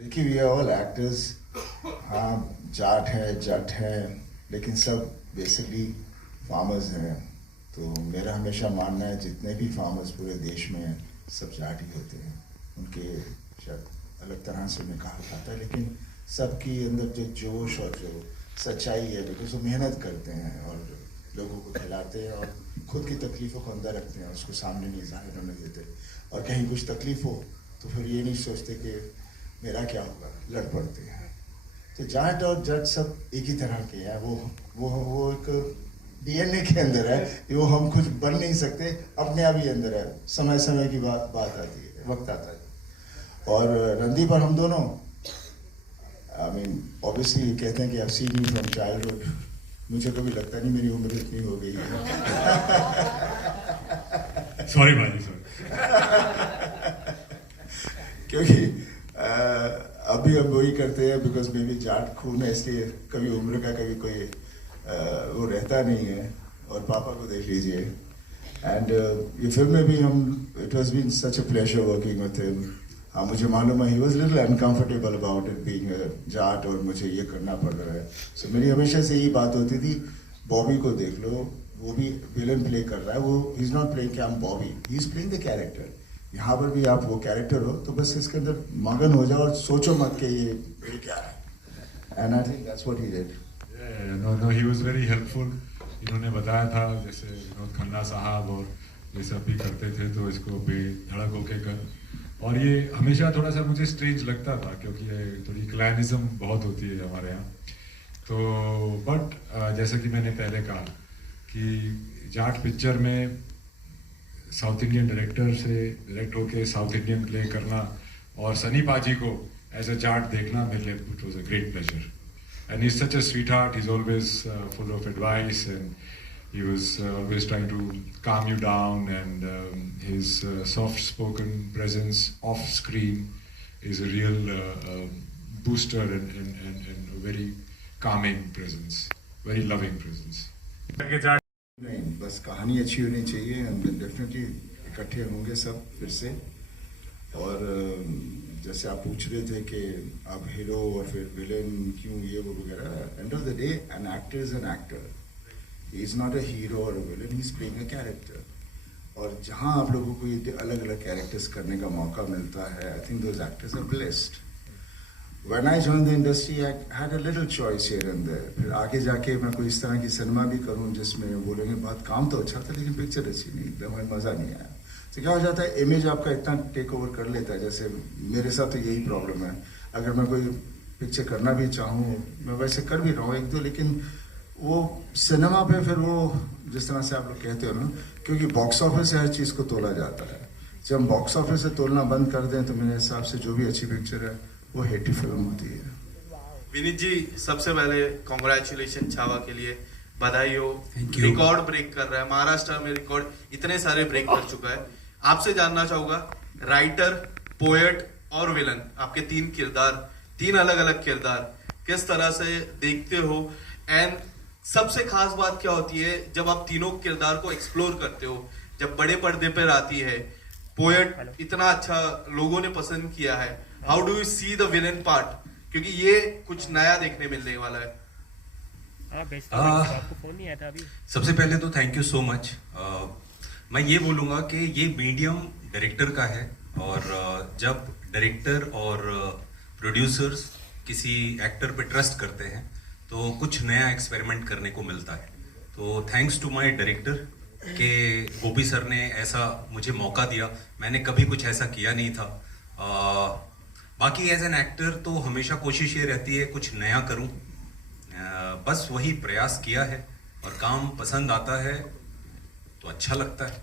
देखिए we are all actors. हाँ, जाट है, जट है, लेकिन सब बेसिकली फार्मर्स हैं। तो मेरा हमेशा मानना है जितने भी फार्मर्स पूरे देश में हैं सब जाट ही होते हैं। उनके शायद अलग तरह से उन्हें कहा जाता है, लेकिन सबकी अंदर जो जोश और जो सच्चाई है, बिकॉज वो मेहनत करते हैं और लोगों को खिलाते हैं और खुद की तकलीफ़ों को अंदर रखते हैं, उसको सामने नहीं जाहिर होने देते। और कहीं कुछ तकलीफ़ हो तो फिर ये नहीं सोचते कि मेरा क्या होगा, लड़ पड़ते हैं। तो जाट और जट सब एक ही तरह के हैं। वो एक डीएनए के अंदर है, वो हम कुछ बन नहीं सकते, अपने आप ही अंदर है। समय समय की बात आती है, वक्त आता है। और रणदीप और हम दोनों, आई मीन ऑब्वियसली कहते हैं कि I've seen you from childhood। मुझे कभी लगता नहीं मेरी उम्र इतनी हो गई है। सॉरी भाई, सॉरी। क्योंकि अभी हम वही करते हैं बिकॉज मे बी जाट खून है, इसलिए कभी उम्र का कभी कोई वो रहता नहीं है। और पापा को देख लीजिए। एंड ये फिल्म में भी हम, it was been such a pleasure working with him. हाँ, मुझे मालूम है he was little uncomfortable about it being Jat और मुझे ये करना पड़ रहा है। सो मेरी हमेशा से यही बात होती थी, बॉबी को देख लो, वो भी विलन प्ले कर रहा है। वो ही इज नॉट प्लेइंग कि I am Bobby, he is playing the character. यहाँ पर भी आप वो कैरेक्टर हो तो बस इसके अंदर मगन हो जाओ और सोचो मत कि ये क्या है। And I think that's what he did. No, he was very helpful. इन्होंने बताया था जैसे विनोद खन्ना साहब और ये सब भी करते थे, तो इसको बेधड़क होके कर। और ये हमेशा थोड़ा सा मुझे स्ट्रेंज लगता था क्योंकि ये थोड़ी क्लैनिज्म बहुत होती है हमारे यहाँ। तो बट जैसे कि मैंने पहले कहा कि जाट पिक्चर में साउथ इंडियन डायरेक्टर से डायरेक्ट होके साउथ इंडियन प्ले करना और सनी पाजी को एज अ जाट देखना मेरे लिए it was a great pleasure. And he is such a sweet heart, he is always full of advice and he was always trying to calm you down, and his soft spoken presence off screen is a real booster and a very calming presence, very loving presence. नहीं, बस कहानी अच्छी होनी चाहिए। हम definitely इकट्ठे होंगे सब फिर से। और जैसे आप पूछ रहे थे कि अब हीरो और फिर विलेन क्यों, ये वो वगैरह, end of the day an actor is an actor. He is not a hero और a villain, he is playing a character. और जहाँ आप लोगों को ये अलग अलग कैरेक्टर्स करने का मौका मिलता है, I think those actors are blessed. When I joined the industry, I had a little choice here and there। फिर आगे जाके मैं कोई इस तरह की सिनेमा भी करूं जिसमें बोलेंगे बहुत काम तो अच्छा था लेकिन पिक्चर अच्छी नहीं, एकदम मज़ा नहीं आया। तो क्या हो जाता है, इमेज आपका इतना टेक ओवर कर लेता है। जैसे मेरे साथ तो यही प्रॉब्लम है। अगर मैं कोई पिक्चर करना भी चाहूँ, मैं वैसे कर भी रहा हूँ एक दो, लेकिन वो सिनेमा पे फिर वो जिस तरह से आप लोग कहते हो ना, क्योंकि बॉक्स ऑफिस से हर चीज़ को तोला जाता है। जब हम बॉक्स ऑफिस से तोलना बंद कर दें तो मेरे हिसाब से जो भी अच्छी पिक्चर है वो हिट फिल्म होती है। विनीत जी, सबसे पहले कॉन्ग्रेचुलेशन छावा के लिए, बधाई हो। रिकॉर्ड ब्रेक कर रहा है, महाराष्ट्र में रिकॉर्ड इतने सारे ब्रेक कर चुका है। आपसे जानना चाहूंगा, राइटर, पोएट और विलन, आपके तीन किरदार, तीन अलग अलग किरदार, किस तरह से देखते हो? एंड सबसे खास बात क्या होती है जब आप तीनों किरदार को एक्सप्लोर करते हो, जब बड़े पर्दे पर आती है? पोएट इतना अच्छा लोगों ने पसंद किया है, how do you see the villain part? क्योंकि ये कुछ नया देखने मिलने वाला है। आपको फोन नहीं आया था अभी? सबसे पहले तो थैंक यू सो मच। मैं ये बोलूँगा कि ये मीडियम डायरेक्टर का है, और जब डायरेक्टर और प्रोड्यूसर्स किसी एक्टर पे ट्रस्ट करते हैं तो कुछ नया एक्सपेरिमेंट करने को मिलता है। तो थैंक्स टू माय डायरेक्टर कि गोपी सर ने ऐसा मुझे मौका दिया। मैंने कभी कुछ ऐसा किया नहीं था। बाकी एज एन एक्टर तो हमेशा कोशिश ये रहती है कुछ नया करूं। बस वही प्रयास किया है, और काम पसंद आता है तो अच्छा लगता है।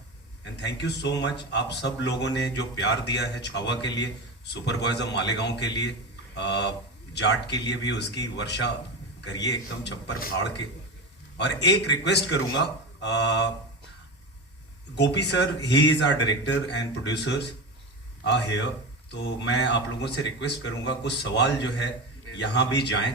And thank you so much आप सब लोगों ने जो प्यार दिया है छावा के लिए, सुपरवाइजर मालेगांव के लिए, जाट के लिए भी उसकी वर्षा करिए एकदम छप्पर फाड़ के। और एक रिक्वेस्ट करूंगा, Gopi sir, he is our director and producers are here, तो मैं आप लोगों से रिक्वेस्ट करूंगा कुछ सवाल जो है यहाँ भी जाएं।